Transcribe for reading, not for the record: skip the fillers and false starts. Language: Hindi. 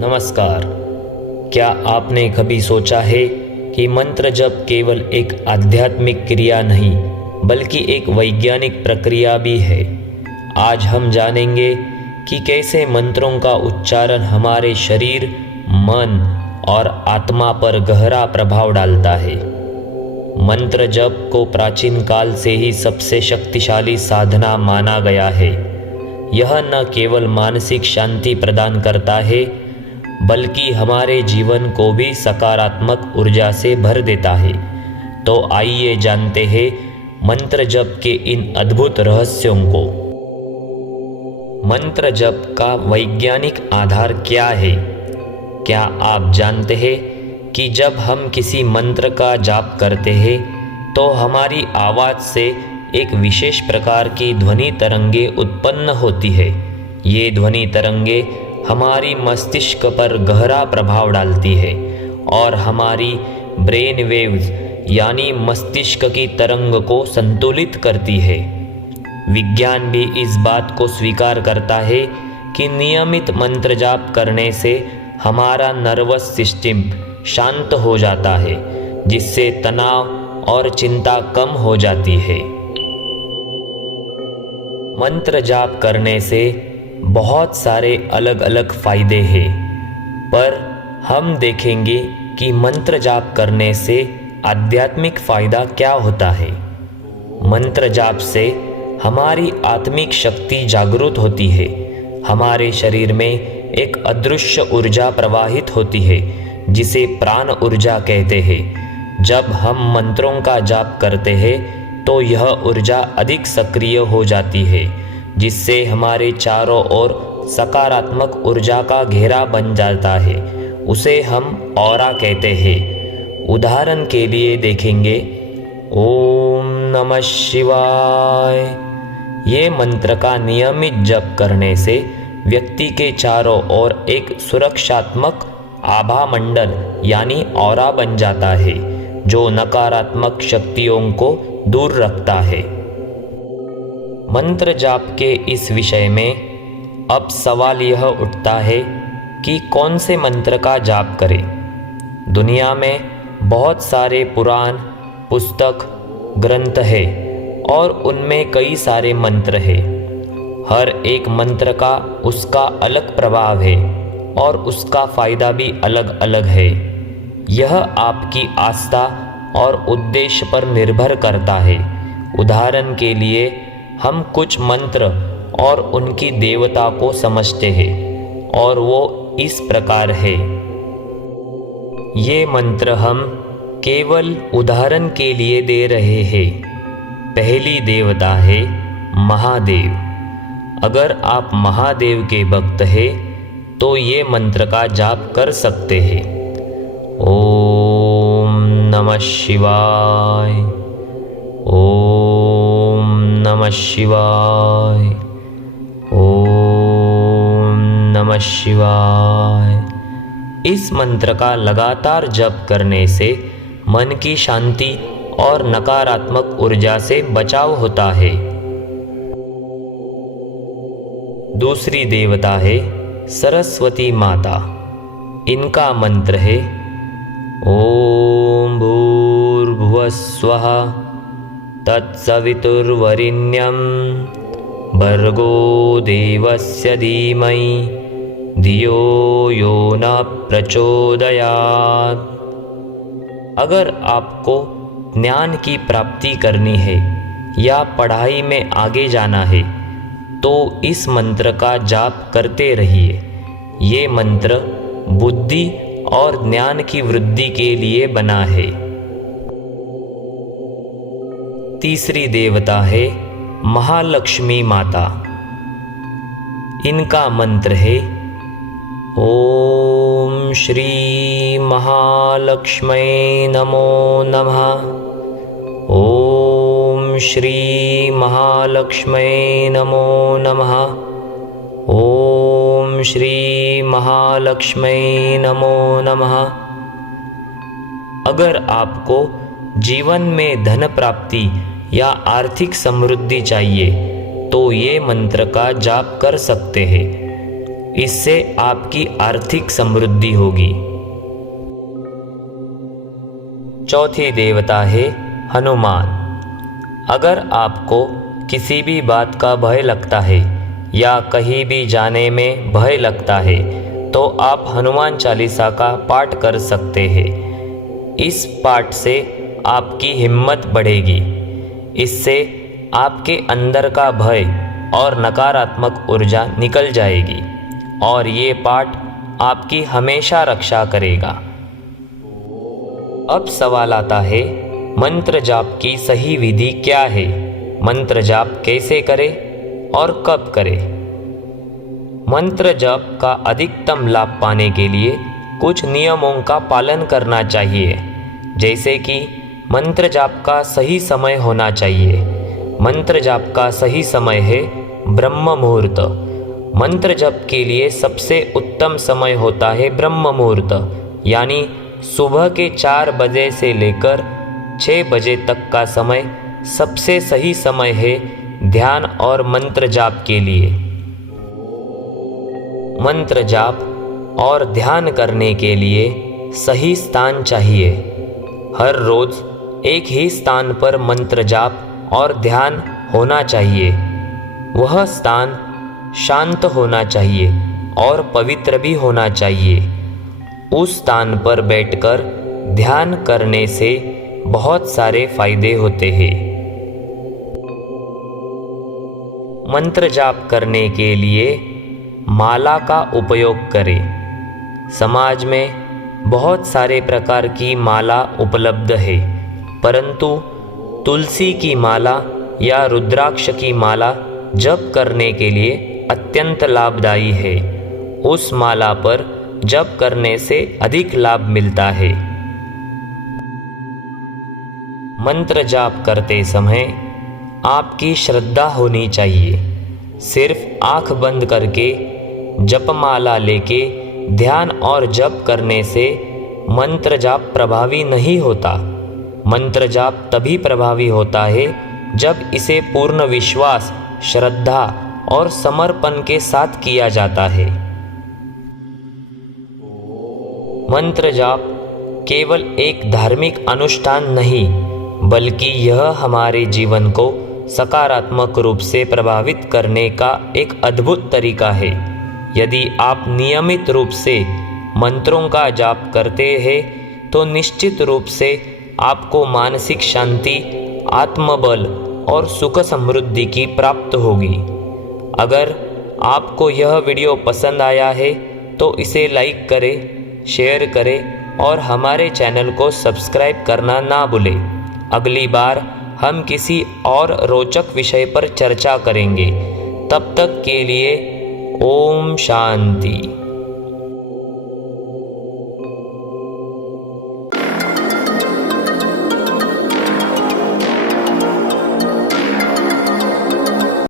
नमस्कार। क्या आपने कभी सोचा है कि मंत्र जप केवल एक आध्यात्मिक क्रिया नहीं बल्कि एक वैज्ञानिक प्रक्रिया भी है। आज हम जानेंगे कि कैसे मंत्रों का उच्चारण हमारे शरीर, मन और आत्मा पर गहरा प्रभाव डालता है। मंत्र जप को प्राचीन काल से ही सबसे शक्तिशाली साधना माना गया है। यह न केवल मानसिक शांति प्रदान करता है बल्कि हमारे जीवन को भी सकारात्मक ऊर्जा से भर देता है। तो आइए जानते हैं मंत्र जप के इन अद्भुत रहस्यों को। मंत्र जप का वैज्ञानिक आधार क्या है? क्या आप जानते हैं कि जब हम किसी मंत्र का जाप करते हैं तो हमारी आवाज़ से एक विशेष प्रकार की ध्वनि तरंगे उत्पन्न होती है। ये ध्वनि तरंगे हमारी मस्तिष्क पर गहरा प्रभाव डालती है और हमारी ब्रेन वेव्स यानी मस्तिष्क की तरंग को संतुलित करती है। विज्ञान भी इस बात को स्वीकार करता है कि नियमित मंत्र जाप करने से हमारा नर्वस सिस्टम शांत हो जाता है, जिससे तनाव और चिंता कम हो जाती है। मंत्र जाप करने से बहुत सारे अलग अलग फायदे हैं, पर हम देखेंगे कि मंत्र जाप करने से आध्यात्मिक फायदा क्या होता है। मंत्र जाप से हमारी आत्मिक शक्ति जागृत होती है। हमारे शरीर में एक अदृश्य ऊर्जा प्रवाहित होती है जिसे प्राण ऊर्जा कहते हैं। जब हम मंत्रों का जाप करते हैं तो यह ऊर्जा अधिक सक्रिय हो जाती है, जिससे हमारे चारों ओर सकारात्मक ऊर्जा का घेरा बन जाता है। उसे हम ऑरा कहते हैं। उदाहरण के लिए देखेंगे, ओम नमः शिवाय। ये मंत्र का नियमित जप करने से व्यक्ति के चारों ओर एक सुरक्षात्मक आभा मंडल यानी ऑरा बन जाता है, जो नकारात्मक शक्तियों को दूर रखता है। मंत्र जाप के इस विषय में अब सवाल यह उठता है कि कौन से मंत्र का जाप करें। दुनिया में बहुत सारे पुराण, पुस्तक, ग्रंथ है और उनमें कई सारे मंत्र हैं। हर एक मंत्र का उसका अलग प्रभाव है और उसका फायदा भी अलग अलग है। यह आपकी आस्था और उद्देश्य पर निर्भर करता है। उदाहरण के लिए हम कुछ मंत्र और उनकी देवता को समझते हैं और वो इस प्रकार है। ये मंत्र हम केवल उदाहरण के लिए दे रहे हैं। पहली देवता है महादेव। अगर आप महादेव के भक्त हैं तो ये मंत्र का जाप कर सकते हैं। ओम नमः शिवाय, ओम नमः शिवाय, ओम नमः शिवाय। इस मंत्र का लगातार जप करने से मन की शांति और नकारात्मक ऊर्जा से बचाव होता है। दूसरी देवता है सरस्वती माता। इनका मंत्र है ओम भूर्भुवः स्वः तत्सवितुर्वरेण्यं भर्गो देवस्य धीमहि धियो यो न प्रचोदयात्। अगर आपको ज्ञान की प्राप्ति करनी है या पढ़ाई में आगे जाना है तो इस मंत्र का जाप करते रहिए। ये मंत्र बुद्धि और ज्ञान की वृद्धि के लिए बना है। तीसरी देवता है महालक्ष्मी माता। इनका मंत्र है ओम श्री महालक्ष्मै नमो नमः। ओम श्री महालक्ष्मै नमो नमः। ओम श्री महालक्ष्मै नमो नमः। अगर आपको जीवन में धन प्राप्ति या आर्थिक समृद्धि चाहिए तो ये मंत्र का जाप कर सकते हैं। इससे आपकी आर्थिक समृद्धि होगी। चौथी देवता है हनुमान। अगर आपको किसी भी बात का भय लगता है या कहीं भी जाने में भय लगता है तो आप हनुमान चालीसा का पाठ कर सकते हैं। इस पाठ से आपकी हिम्मत बढ़ेगी। इससे आपके अंदर का भय और नकारात्मक ऊर्जा निकल जाएगी और ये पाठ आपकी हमेशा रक्षा करेगा। अब सवाल आता है, मंत्र जाप की सही विधि क्या है? मंत्र जाप कैसे करें और कब करें? मंत्र जाप का अधिकतम लाभ पाने के लिए कुछ नियमों का पालन करना चाहिए, जैसे कि मंत्र जाप का सही समय होना चाहिए। मंत्र जाप का सही समय है ब्रह्म मुहूर्त। मंत्र जप के लिए सबसे उत्तम समय होता है ब्रह्म मुहूर्त, यानी सुबह के 4 बजे से लेकर 6 बजे तक का समय सबसे सही समय है ध्यान और मंत्र जाप के लिए। मंत्र जाप और ध्यान करने के लिए सही स्थान चाहिए। हर रोज एक ही स्थान पर मंत्र जाप और ध्यान होना चाहिए। वह स्थान शांत होना चाहिए और पवित्र भी होना चाहिए। उस स्थान पर बैठकर ध्यान करने से बहुत सारे फायदे होते हैं। मंत्र जाप करने के लिए माला का उपयोग करें। समाज में बहुत सारे प्रकार की माला उपलब्ध है, परंतु तुलसी की माला या रुद्राक्ष की माला जप करने के लिए अत्यंत लाभदायी है। उस माला पर जप करने से अधिक लाभ मिलता है। मंत्र जाप करते समय आपकी श्रद्धा होनी चाहिए। सिर्फ आंख बंद करके जपमाला लेके ध्यान और जप करने से मंत्र जाप प्रभावी नहीं होता। मंत्र जाप तभी प्रभावी होता है जब इसे पूर्ण विश्वास, श्रद्धा और समर्पण के साथ किया जाता है। मंत्र जाप केवल एक धार्मिक अनुष्ठान नहीं, बल्कि यह हमारे जीवन को सकारात्मक रूप से प्रभावित करने का एक अद्भुत तरीका है। यदि आप नियमित रूप से मंत्रों का जाप करते हैं तो निश्चित रूप से आपको मानसिक शांति, आत्मबल और सुख समृद्धि की प्राप्त होगी। अगर आपको यह वीडियो पसंद आया है तो इसे लाइक करें, शेयर करें और हमारे चैनल को सब्सक्राइब करना ना भूलें। अगली बार हम किसी और रोचक विषय पर चर्चा करेंगे। तब तक के लिए ओम शांति।